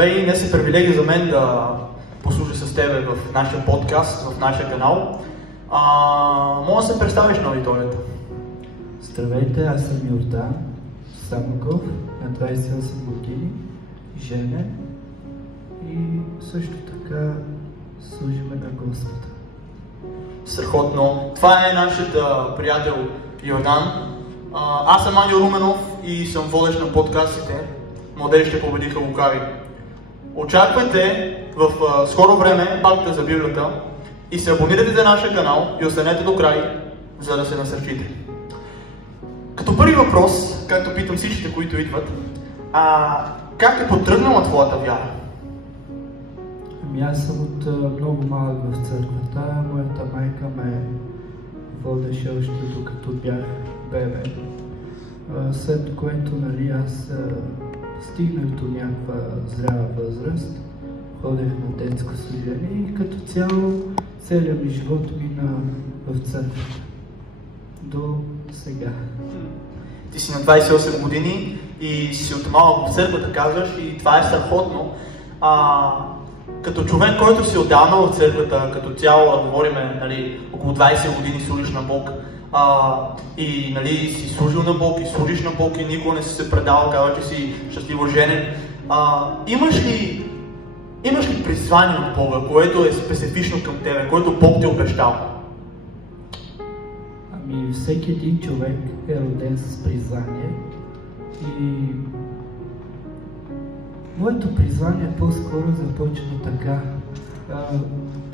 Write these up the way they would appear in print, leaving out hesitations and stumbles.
Здравей, днес е привилегия за мен да послужа с тебе в нашия подкаст, в нашия канал. Мога да се представиш на аудиторията? Здравейте, аз съм Йордан Самоков, на 28 години, женен и също така служиме на Господа. Страхотно. Това е нашият приятел Йордан. Аз съм Ангел Руменов и съм водещ на подкастите Младежите победиха лукави. Очаквайте в скоро време пакта за Библията и се абонирайте за нашия канал и останете до край, за да се насърчите. Като първи въпрос, както питам всичките, които идват, как е потръгнала твоята вяра? Аз съм от много малък в църквата. Моята майка ме водеше още докато бях бебе. След което аз стигнах до някаква зряла възраст, ходех на детско служение и като цяло целият ми живот мина в църквата. До сега. Ти си на 28 години и си от малък в църквата, казваш, и това е страхотно. Като човек, който си отдавна в църквата, като цяло, говорим, около 20 години служиш на Бог, и си служил на Бог, и служиш на Бог, и никога не си се предавал, казва, че си щастливо женен. Имаш ли призвание от Бога, което е специфично към тебе, което Бог ти е обещал? Всеки един човек е роден с призвание и моето призвание по-скоро започна така.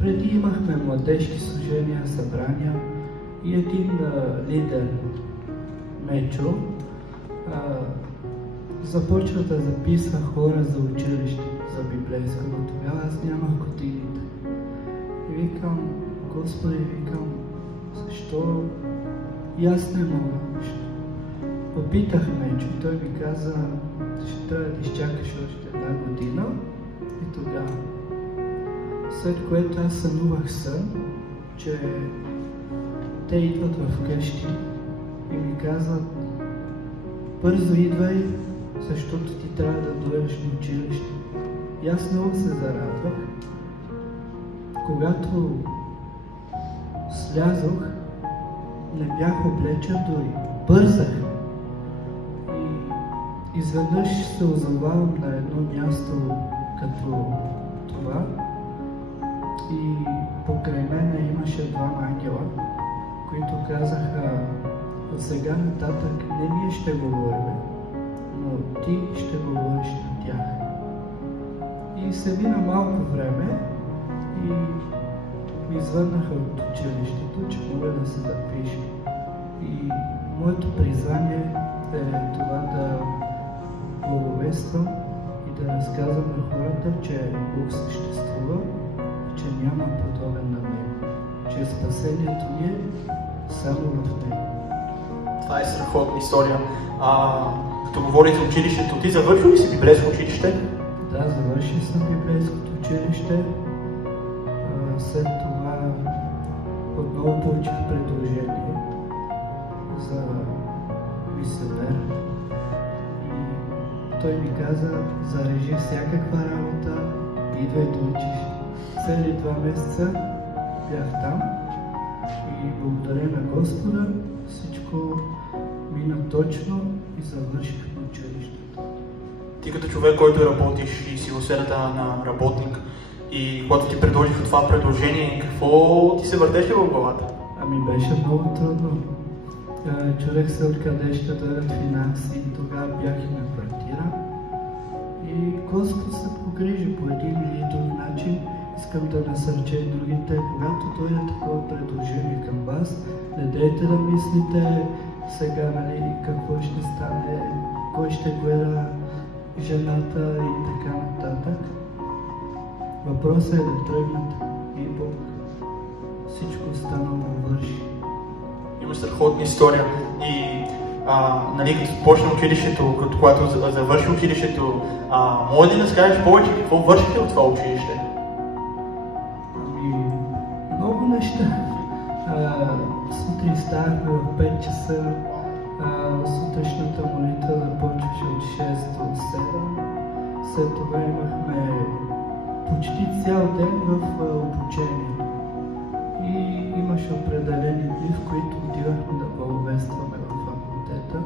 Преди имахме младежки служения, събрания и един лидер, Мечо, започва да записва хора за училище, за библейско, но тогава аз нямах годините. И викам, Господи, защо и аз не мога? Попитах Мечо и той ми каза, ще трябва да изчакаш още една година и тогава. След което аз сънувах сън, че те идват в къщи и ми казват, бързо идвай, защото ти трябва да дойдеш на училище. И аз много се зарадвах. Когато слязох, не бях облечен дори. Бързах. И изведнъж се озовавам на едно място като това и покрай мен имаше двама ангела, които казаха, от сега нататък не ние ще говорим, но ти ще говориш на тях. И се мина малко време и ми звъннаха от училището, че мога да се запиша. И моето призвание е това да благовествам и да разказвам на хората, че Бог съществува, че няма подобен на него, че спасението ни е само в него. Това е страхотна история. Като говори за училището, ти завършил ли си библейско училище? Да, завършил съм библейското училище. След това отново получих предложение за мисионер. И той ми каза, зарежи всякаква работа, идвай да учиш. Цели 2 месеца бях там и благодаря на Господа, всичко мина точно и завърших на училището. Ти като човек, който работиш и си в сферата на работник, и когато ти предложих това предложение, какво ти се въртеше в главата? Беше много трудно. Човек се откъде ще дадат финанси и тогава бях и на квартира. И Господ се погрижи по един или друг начин. Искам да насърча и другите, когато дойде такова предложение към вас, не дейте да мислите сега, какво ще стане, кой ще гледа жената и така нататък. Въпросът е да тръгнете и Бог всичко останало да върши. Имаш страхотна история и като почна училището, когато завърши училището, може ли да скажеш повече какво вършите от това училище? Много неща. Сутрин ставахме в 5 часа, сутрешната молитва започваше от 6 до 7. След това имахме почти цял ден в обучение. И имаше определени дни, в които отивахме да благовестваме в факултета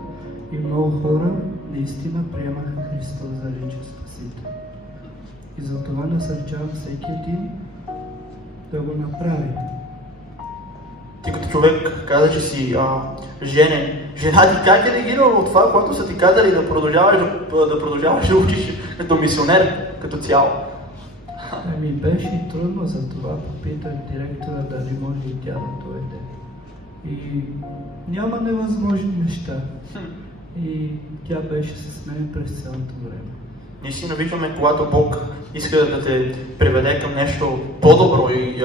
и много хора наистина приемаха Христос за личен спасител. И затова насърчавам всеки един да го направи. Ти като човек каза, че си женен. Жена ти как е реагирала от това, което са ти казали да продължаваш да учиш като мисионер, като цяло? Ами беше трудно, за това попитах директора дали може и тя да дойде. И няма невъзможни неща. И тя беше с мен през цялото време. Ние си навикваме, когато Бог иска да те приведе към нещо по-добро и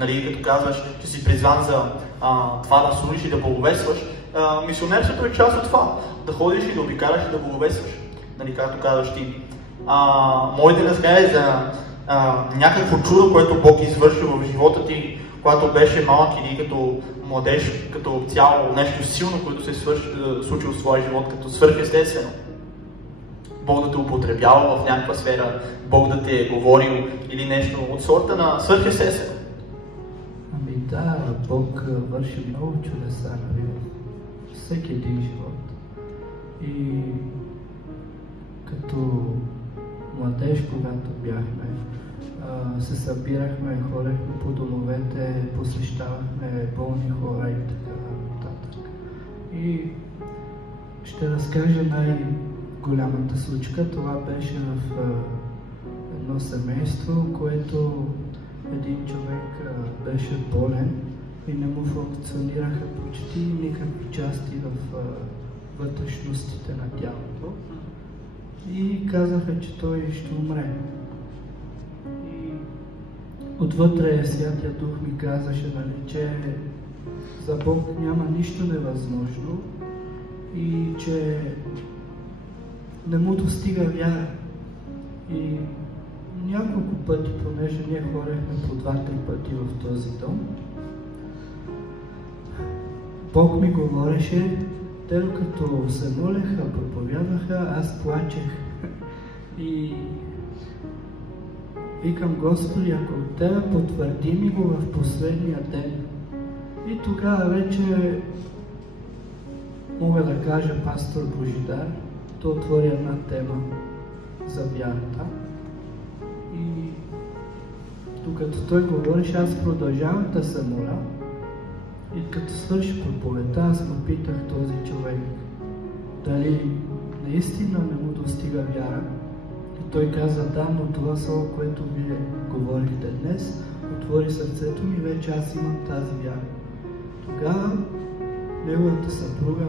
нали, като казваш, че си призван за това да служиш и да благовестваш, мисионерството е част от това. Да ходиш и да обикаляш и да благовестваш. Нали, както казваш ти. Може да разкажеш за някакво чудо, което Бог извърши в живота ти, когато беше малък или като младеж, като цяло нещо силно, което се случило в своя живот, като свръхестествено. Бог да те употребява в някаква сфера, Бог да те е говорил или нещо от сорта на свръхестествено. Ами да, Бог върши много чудеса, нали, всеки един живот. И като младеж, когато бяхме, се събирахме, ходехме по домовете, посещавахме болни хора и така нататък. И ще разкажа най-голямата случка. Това беше в едно семейство, което един човек беше болен и не му функционираха почти никакви части в вътрешностите на тялото. И казаха, че той ще умре. И отвътре Святия Дух ми казаше, нали, че за Бог няма нищо невъзможно и че не му достига вяра. И няколко пъти, понеже ние ходехме по 2-3 пъти в този дом, Бог ми говореше. Те, като се молеха, проповядваха, аз плачех и викам: Господи, ако от Тебе потвърди ми го в последния ден. И тогава вече мога да кажа, пастор Божидар, той отвори една тема за вярата. И докато той говореше, аз продължавах да се моля. И като свърши проповедта, аз ме питах този човек дали наистина не му достига вяра. И той каза: да, но това слово, което Вие говорихте днес, отвори сърцето ми, вече аз имам тази вяра. Тогава неговата съпруга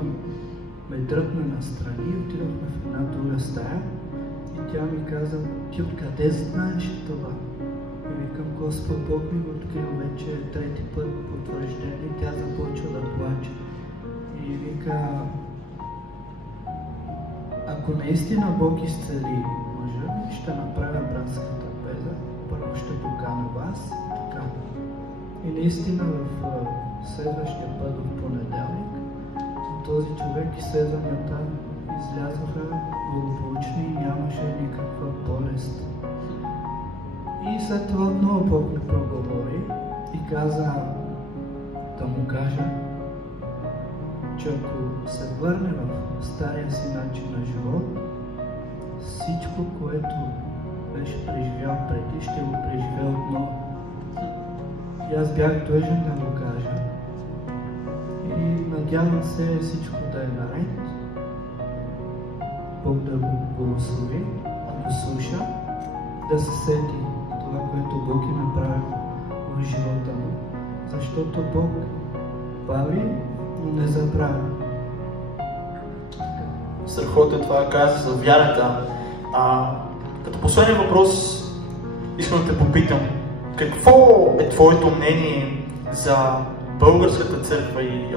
ме дръпна настрани и отидохме в една друга стая. И тя ми каза: ти откъде знаеш това? И викам: Господ Бог ми го открил вече трети път потвърждение. Тя започва да плаче. И вика: ако наистина Бог изцели мъжа, ще направя братска трапеза. Първо ще покана вас. Така. И наистина в следващия път в понеделник този човек и сезамата излязоха благополучни и нямаше никаква болест. И след това отново Бог ме проговори и каза да му кажа, че ако се върне в стария си начин на живот, всичко, което беше преживял преди, ще го преживя отново. И аз бях длъжен да му кажа. И надявам се всичко да е наред. Бог да го благослови, да го слуша, да се сети това, което Бог е направил в живота му. Защото Бог бави, но не забравя. Страхотно това каза за вярата. Като последен въпрос искам да те попитам: какво е твоето мнение за българската църква и,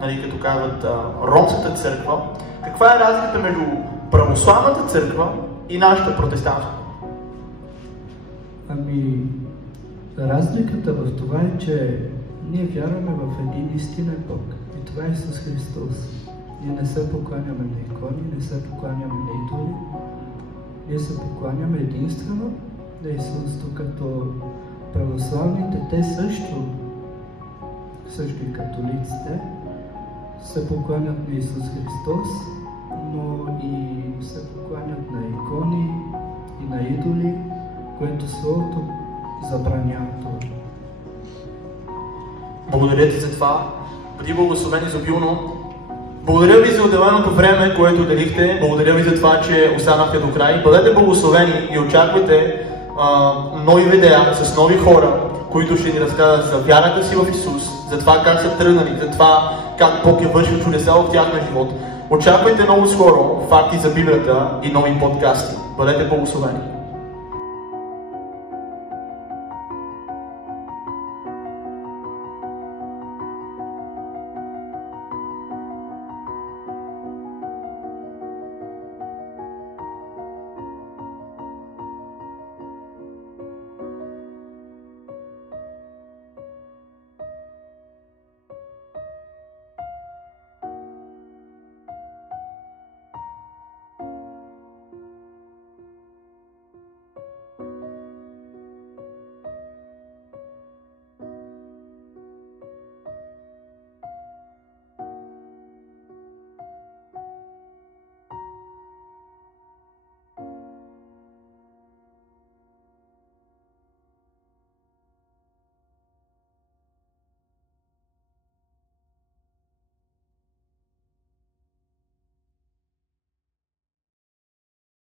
нали, като казват, ромската църква? Каква е разликата между православната църква и нашата протестантска? Ами, разликата в това е, че ние вярваме в един истинен Бог. И това е Исус Христос. Ние не се покланяме на икони, не се покланяме на идоли. Ние се покланяме единствено на Исус, докато православните, те също и католиците, се покланят на Исус Христос, но и се покланят на икони и на идоли, което Словото забранява това. Благодаря ти за това. Бъди благословен изобилно. Благодаря ви за отделеното време, което отделихте. Благодаря ви за това, че останахте до край. Бъдете благословени и очаквайте нови видеа с нови хора, които ще ни разказват за вярата си в Исус, за това как са тръгнали, за това как Бог е вършил чудеса в тяхния живот. Очаквайте много скоро факти за Библията и нови подкасти. Бъдете благословени!